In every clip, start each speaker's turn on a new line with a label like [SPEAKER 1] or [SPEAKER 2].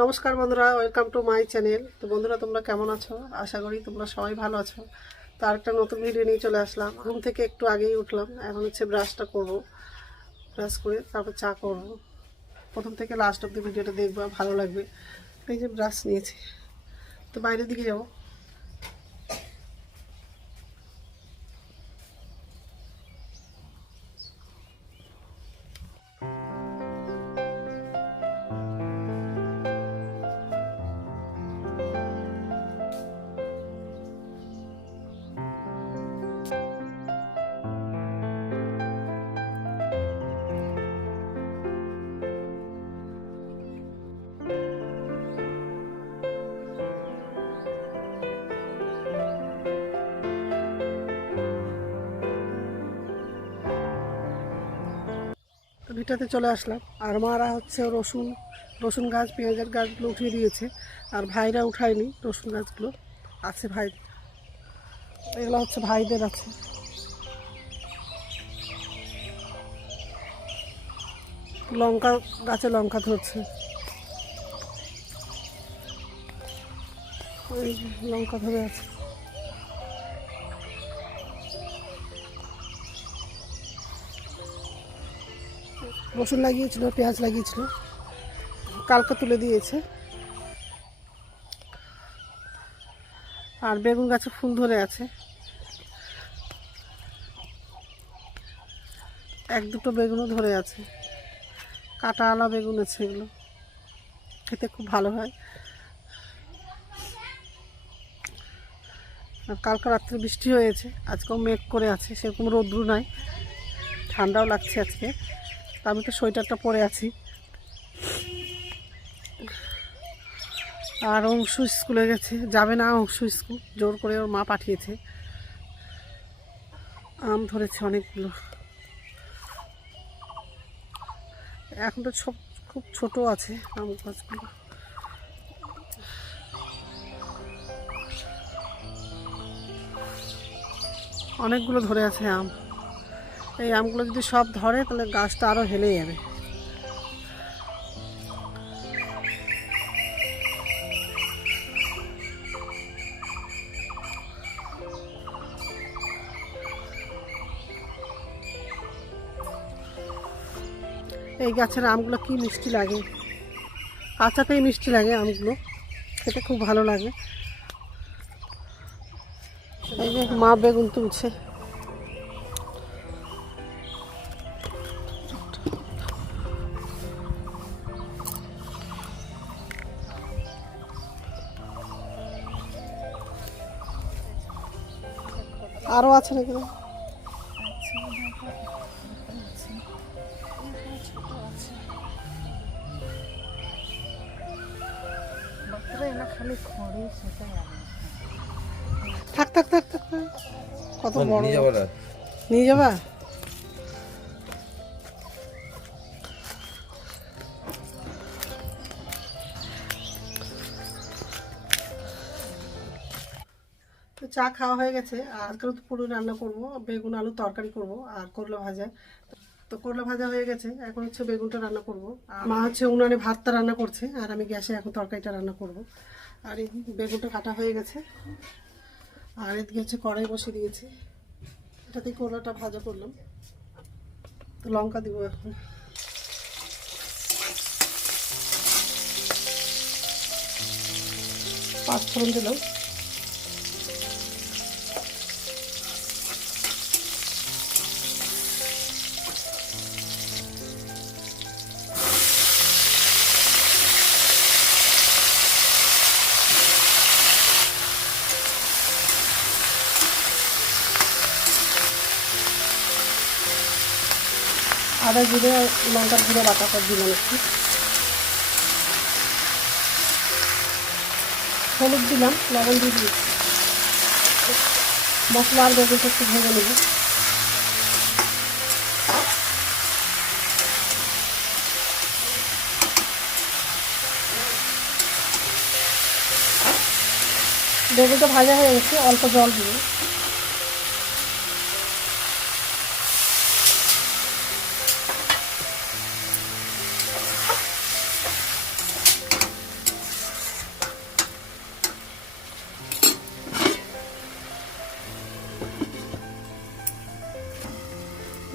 [SPEAKER 1] নমস্কার বন্ধুরা welcome to my channel তো বন্ধুরা, তোমরা কেমন আছো? আশা করি তোমরা সবাই ভালো আছো। তো আরেকটা নতুন ভিডিও নিয়ে চলে আসলাম। ঘুম থেকে একটু আগেই উঠলাম। এখন হচ্ছে ব্রাশটা করব। ব্রাশ করে তারপর চা করব। প্রথম থেকে লাস্ট অব্দি ভিডিওটা দেখব ভালো লাগবে। এই যে ব্রাশ নিয়েছি। তো বাইরের দিকে যাব। তো ভিটাতে চলে আসলাম। আর মারা হচ্ছে রসুন রসুন গাছ, পেঁয়াজের গাছগুলো উঠিয়ে দিয়েছে। আর ভাইরা উঠায়নি রসুন গাছগুলো। আছে ভাই, এগুলো হচ্ছে ভাইদের আছে। লঙ্কা, গাছে লঙ্কা ধরছে। লঙ্কা ধরে আছে। রসুন লাগিয়েছিল, পেঁয়াজ লাগিয়েছিল। কালকে তুলে দিয়েছে। আর বেগুন গাছে ফুল ধরে আছে। এক দুটো বেগুনও ধরে আছে। কাঁটাওয়ালা বেগুন আছে এগুলো। খেতে খুব ভালো হয়। আর কালকে রাত্রে বৃষ্টি হয়েছে। আজকেও মেঘ করে আছে, সেরকম রোদ্রু নাই। ঠান্ডাও লাগছে আজকে। আমি তো সোয়েটারটা পরে আছি। আর অংশু স্কুলে গেছে। যাবে না অংশু স্কুল। জোর করে ওর মা পাঠিয়েছে। আম ধরেছে অনেকগুলো। এখন তো সব খুব ছোট আছে আম গাছগুলো। অনেকগুলো ধরে আছে আম। এই আমগুলো যদি সব ধরে, তাহলে গাছটা আরও হেলে যাবে। এই গাছের আমগুলো কি মিষ্টি লাগে? কাঁচাতেই মিষ্টি লাগে আমগুলো। খেতে খুব ভালো লাগে। এই যে মা বেগুন তুলছে। আছে নাকি না থাক থাক থাক থাক। কত বড়
[SPEAKER 2] নিয়ে যাব?
[SPEAKER 1] চা খাওয়া হয়ে গেছে, আর আজকে তো পুরো রান্না করব, বেগুন, আলু তরকারি করব, আর করলা ভাজা। তো করলা ভাজা হয়ে গেছে, এখন হচ্ছে বেগুনটা রান্না করব। মা হচ্ছে উনানে ভাতটা রান্না করছে, আর আমি গ্যাসে এখন তরকারিটা রান্না করব। আর এই বেগুনটা কাটা হয়ে গেছে, আর এদিকে হচ্ছে কড়াই বসিয়ে দিয়েছি। এটাতে করলাটা ভাজা করলাম। তো লঙ্কা দিব এখন। পাঁচ ফোড়ন দিলাম। আদা জিরে লঙ্কার গুঁড়ো বাটা করে দিলাম একটু হলুদ দিলাম, লবণ দিয়ে দিয়েছি মশলা আর বেগুনটা একটু ভেজে নেব। বেগুনটা ভাজা হয়ে গেছে, অল্প জল দিয়ে।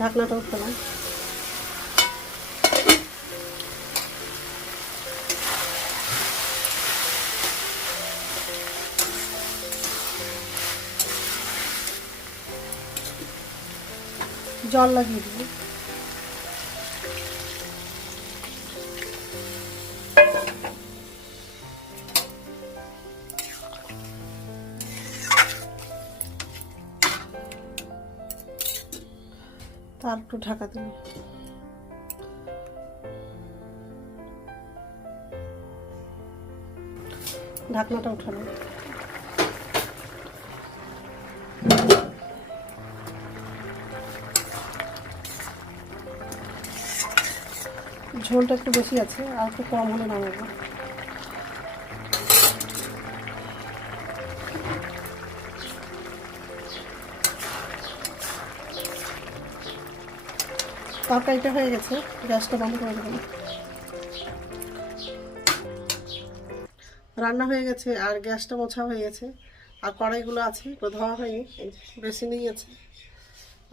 [SPEAKER 1] ঢাকনাটা উঠালাম জল লাগিয়ে দিবি। তার একটু ঢাকা দিবি ঢাকনাটা উঠালো ঝোলটা একটু বেশি আছে, আর একটু কম হলে নামাবো। তরকারিটা হয়ে গেছে, গ্যাসটা বন্ধ করে দেবেন রান্না হয়ে গেছে আর গ্যাসটা মোছা হয়ে গেছে। আর কড়াইগুলো আছে তো ধোয়া হয়নি, এই যে বেসিনেই আছে।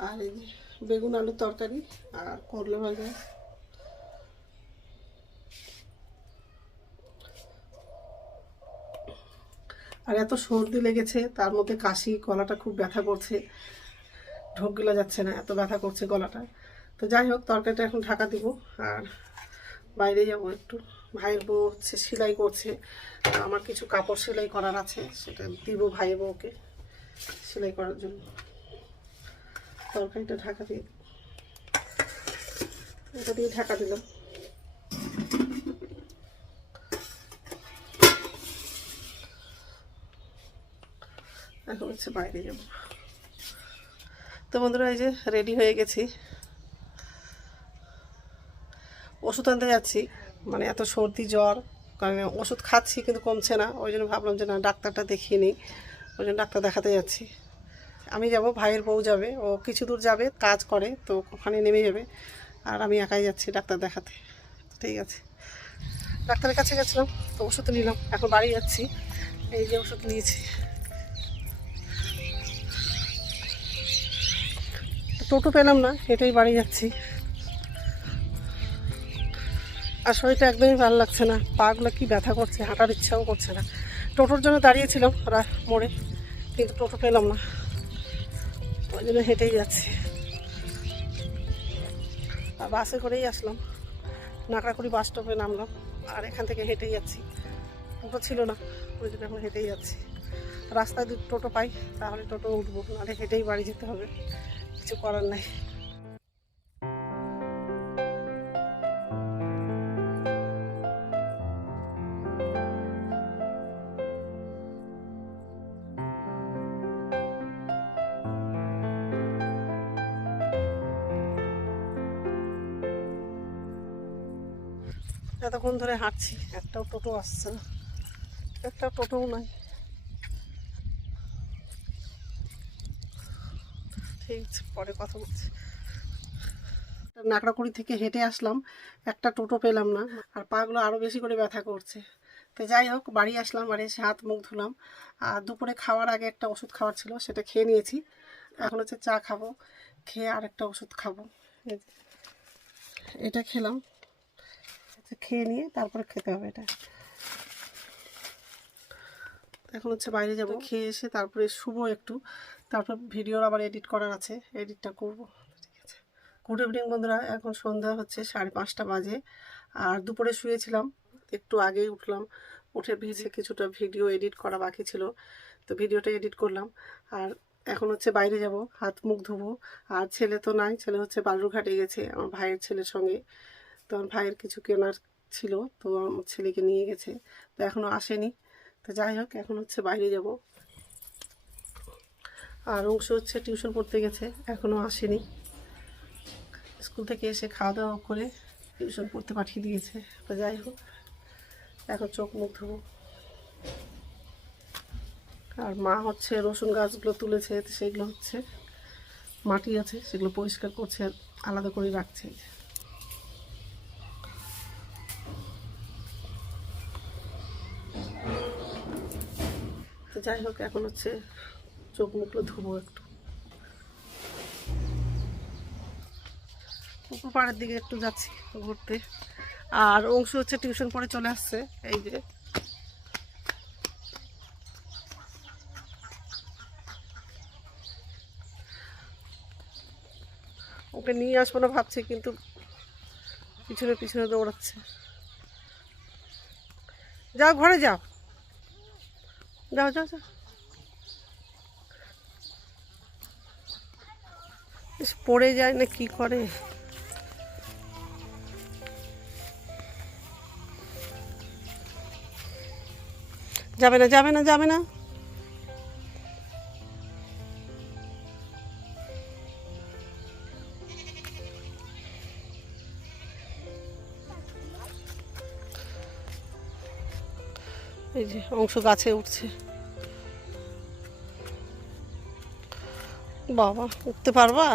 [SPEAKER 1] আর এই বেগুন আলুর তরকারি আর করলা ভাজা। আর এত সর্দি লেগেছে, তার মধ্যে কাশি, গলাটা খুব ব্যথা করছে। ঢোক গিলা যাচ্ছে না, এত ব্যথা করছে গলাটা। তো যাই হোক, তরকারিটা এখন ঢাকা দিব। আর বাইরে যাব একটু। ভাইয়ের বউ হচ্ছে সেলাই করছে। আমার কিছু কাপড় সেলাই করার আছে, সেটা দিব ভাই বউকে সেলাই করার জন্য। তরকারিটা ঢাকা দিয়ে এটা দিয়ে ঢাকা দিলাম। এখন হচ্ছে বাইরে যাব। তো বন্ধুরা, এই যে রেডি হয়ে গেছি। ওষুধ আনতে যাচ্ছি। মানে এত সর্দি, জ্বর, কারণ ওষুধ খাচ্ছি কিন্তু কমছে না। ওই জন্য ভাবলাম যে না, ডাক্তারটা দেখিয়ে নিই। ওই জন্য ডাক্তার দেখাতে যাচ্ছি। আমি যাব, ভাইয়ের বউ যাবে। ও কিছু দূর যাবে, কাজ করে, তো ওখানে নেমে যাবে। আর আমি একাই যাচ্ছি ডাক্তার দেখাতে। ঠিক আছে। ডাক্তারের কাছে গেছিলাম, তো ওষুধ নিলাম। এখন বাড়ি যাচ্ছি। এই যে ওষুধ নিয়েছি। টোটো পেলাম না, হেঁটেই বাড়ি যাচ্ছি। আর শরীরটা একদমই ভালো লাগছে না। পাগুলো কি ব্যথা করছে, হাঁটার ইচ্ছাও করছে না। টোটোর জন্য দাঁড়িয়েছিলাম, ওরা মোড়ে কিন্তু টোটো পেলাম না। ওই জন্য হেঁটেই যাচ্ছি। আর বাসে করেই আসলাম। নাকড়াকুড়ি বাস স্টপে নামলাম, আর এখান থেকে হেঁটেই যাচ্ছি। টোটো ছিল না, ওই জন্য এখন হেঁটেই যাচ্ছি। রাস্তায় যদি টোটো পাই, তাহলে টোটো উঠবো, নাহলে হেঁটেই বাড়ি যেতে হবে। কিছু করার নাই। এতক্ষণ ধরে হাঁটছি, একটাও টোটো আসছে না, একটা টোটোও নাই। ঠিক আছে পরে কথা বলছি। নাকড়াকুড়ি থেকে হেঁটে আসলাম, একটা টোটো পেলাম না, আর পাগুলো আরও বেশি করে ব্যথা করছে। তো যাই হোক, বাড়ি আসলাম, বাড়ি এসে হাত মুখ ধুলাম। আর দুপুরে খাওয়ার আগে একটা ওষুধ খাওয়ার ছিল, সেটা খেয়ে নিয়েছি। এখন হচ্ছে চা খাব, খেয়ে আর একটা ওষুধ খাব। এটা খেলাম। খেয়ে নিয়ে তারপরে খেতে হবে এটা। এখন হচ্ছে বাইরে যাব খেয়ে এসে তারপরে শুবো একটু। তারপর ভিডিওর আবার এডিট করার আছে এডিটটা করব। ঠিক আছে। গুড ইভিনিং বন্ধুরা এখন সন্ধ্যা হচ্ছে সাড়ে পাঁচটা বাজে। আর দুপুরে শুয়েছিলাম একটু আগেই উঠলাম। উঠে ভিজে কিছুটা ভিডিও এডিট করা বাকি ছিল তো ভিডিওটা এডিট করলাম। আর এখন হচ্ছে বাইরে যাব হাত মুখ ধুবো। আর ছেলে তো নাই ছেলে হচ্ছে বালুরঘাটে গেছে আমার ভাইয়ের ছেলের সঙ্গে। তো আমার ভাইয়ের কিছু কেনার ছিল, তো আমার ছেলেকে নিয়ে গেছে, তো এখনও আসেনি। তো যাই হোক, এখন হচ্ছে বাইরে যাব। আর অংশ হচ্ছে টিউশন পড়তে গেছে এখনও আসেনি। স্কুল থেকে এসে খাওয়া দাওয়া করে টিউশন পড়তে পাঠিয়ে দিয়েছে। তো যাই হোক, এখন চোখ মুখ ধোবো। আর মা হচ্ছে রসুন গাছগুলো তুলেছে সেগুলো হচ্ছে মাটি আছে, সেগুলো পরিষ্কার করছে, আলাদা করে রাখছে। যাই হোক, এখন হচ্ছে চোখ মুখগুলো ধুবো একটু। পুকুর পাড়ের দিকে একটু যাচ্ছি ঘুরতে। আর অংশ হচ্ছে টিউশন পড়ে চলে আসছে, এই যে। ওকে নিয়ে আসব না ভাবছি, কিন্তু পিছনে পিছনে দৌড়াচ্ছে। যাও, ঘরে যাও। যাও যাও যাও। পড়ে যায় না কি করে? যাবে না যাবে না যাবে না। যে অংশ গাছে উঠছে। বাবা, উঠতে পারবা?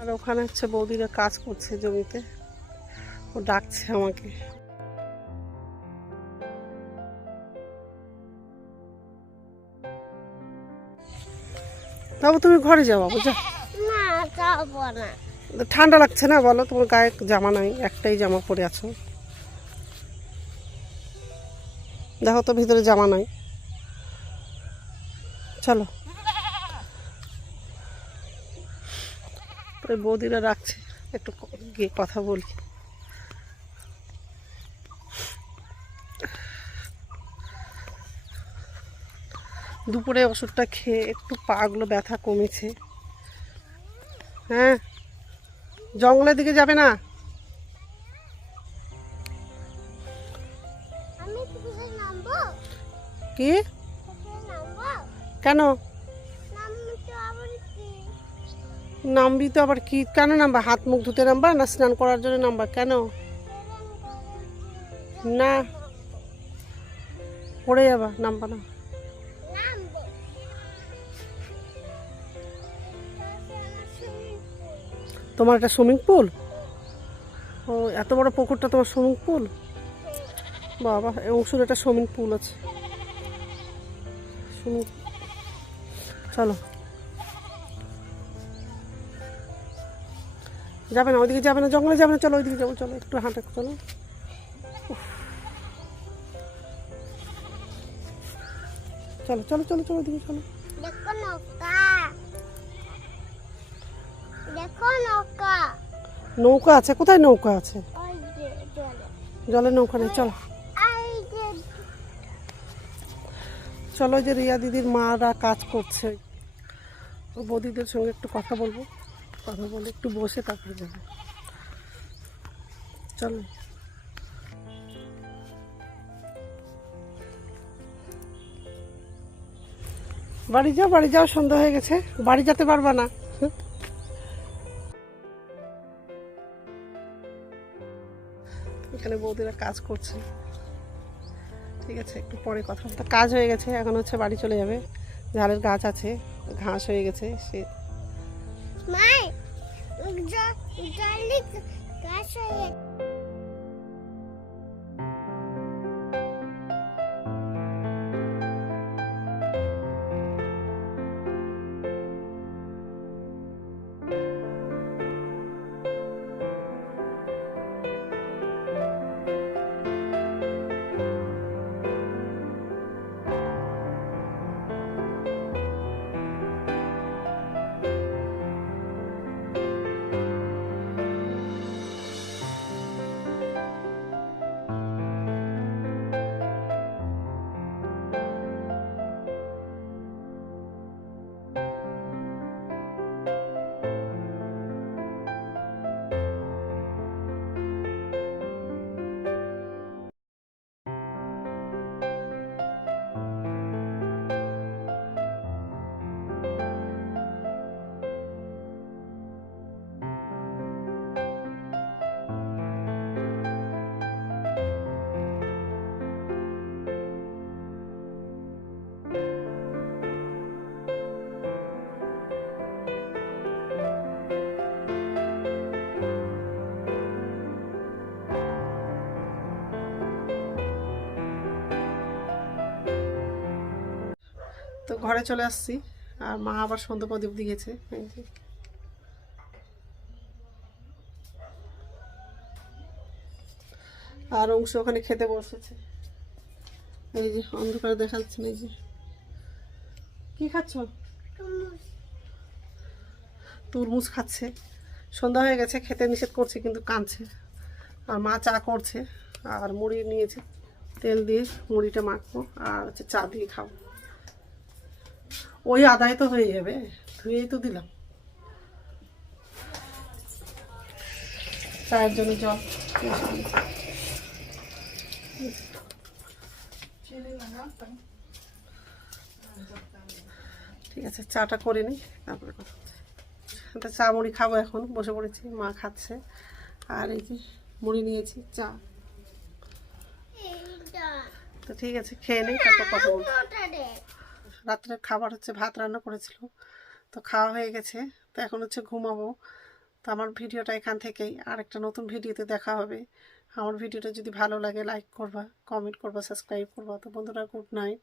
[SPEAKER 1] আর ওখানে হচ্ছে বৌদিরা কাজ করছে জমিতে। ও ডাকছে আমাকে। বাবু, তুমি ঘরে যাও, বাবু যাও
[SPEAKER 3] না, যাব না।
[SPEAKER 1] ঠান্ডা লাগছে না বলো? তোমার গায়ে জামা নাই, একটাই জামা পরে আছো। দেখো তো ভিতরে জামা নাই। চলো। বৌদিরা রাখছে, একটু গিয়ে কথা বলি। দুপুরে ওষুধটা খেয়ে একটু পাগুলো ব্যথা কমেছে। হ্যাঁ? জঙ্গলের দিকে যাবে না? কি কেন?
[SPEAKER 3] নামবো তো আবার কি?
[SPEAKER 1] নামবি তো আবার কি? কেন নামবা? হাত মুখ ধুতে নামবা না স্নান করার জন্য নামবা? কেন? না। পড়ে যাবা নামবা না। তোমার একটা সুইমিং পুল ও, এত বড় পুকুরটা তোমার সুইমিং পুল বাবা অংশুর একটা সুইমিং পুল আছে। চলো। যাবে না, ওইদিকে যাবে না, জঙ্গলে যাবে না, চলো ওইদিকে যাব, চলো একটু হাঁটা, চলো। চলো চলো চলো চলো, ওইদিকে চলো।
[SPEAKER 3] দেখো নৌকা। নৌকা
[SPEAKER 1] আছে কোথায় নৌকা আছে?
[SPEAKER 3] জলে।
[SPEAKER 1] নৌকা নেই চলো। চলো যে রিয়া দিদির মারা কাজ করছে। বৌদিদের সঙ্গে একটু কথা বলব। কথা বলে একটু বসে তারপরে যাব। চলো। বাড়ি যাও বাড়ি যাও সন্ধ্যা হয়ে গেছে। বাড়ি যেতে পারবা না। এখানে বৌদিরা কাজ করছে। ঠিক আছে, একটু পরে কথা তো কাজ হয়ে গেছে, এখন হচ্ছে বাড়ি চলে যাবে। ঝালের গাছ আছে, ঘাস হয়ে গেছে, সে
[SPEAKER 3] গাছ হয়ে
[SPEAKER 1] ঘরে চলে আসছি। আর মা আবার সন্ধ্যে প্রদীপ দিয়েছে। আর অংশ ওখানে খেতে বসেছে। এই যে অন্ধকারে দেখা যাচ্ছে না, এই যে। কি খাচ্ছ? তরমুজ খাচ্ছে। সন্ধ্যা হয়ে গেছে, খেতে নিষেধ করছে কিন্তু কাঁদছে। আর মা চা করছে, আর মুড়ি নিয়েছে। তেল দিয়ে মুড়িটা মাখবো, আর হচ্ছে চা দিয়ে খাব। ওই আদায় তো হয়ে যাবে ধুয়েই তো দিলাম। চায়ের জন্য জল ঠিক আছে চাটা করে নিই তারপরে কথা হচ্ছে। চা মুড়ি খাব এখন বসে পড়েছি মা খাচ্ছে। আর এই যে মুড়ি নিয়েছি চা। তো ঠিক আছে খেয়ে নিই তারপর কথা বলব। রাত্রে খাবার হচ্ছে ভাত রান্না করেছিল। তো খাওয়া হয়ে গেছে। তো এখন হচ্ছে ঘুমাবো। তো আমার ভিডিওটা এখান থেকেই। আর একটা নতুন ভিডিওতে দেখা হবে। আমার ভিডিওটা যদি ভালো লাগে লাইক করবা কমেন্ট করবা সাবস্ক্রাইব করবা। তো বন্ধুরা গুড নাইট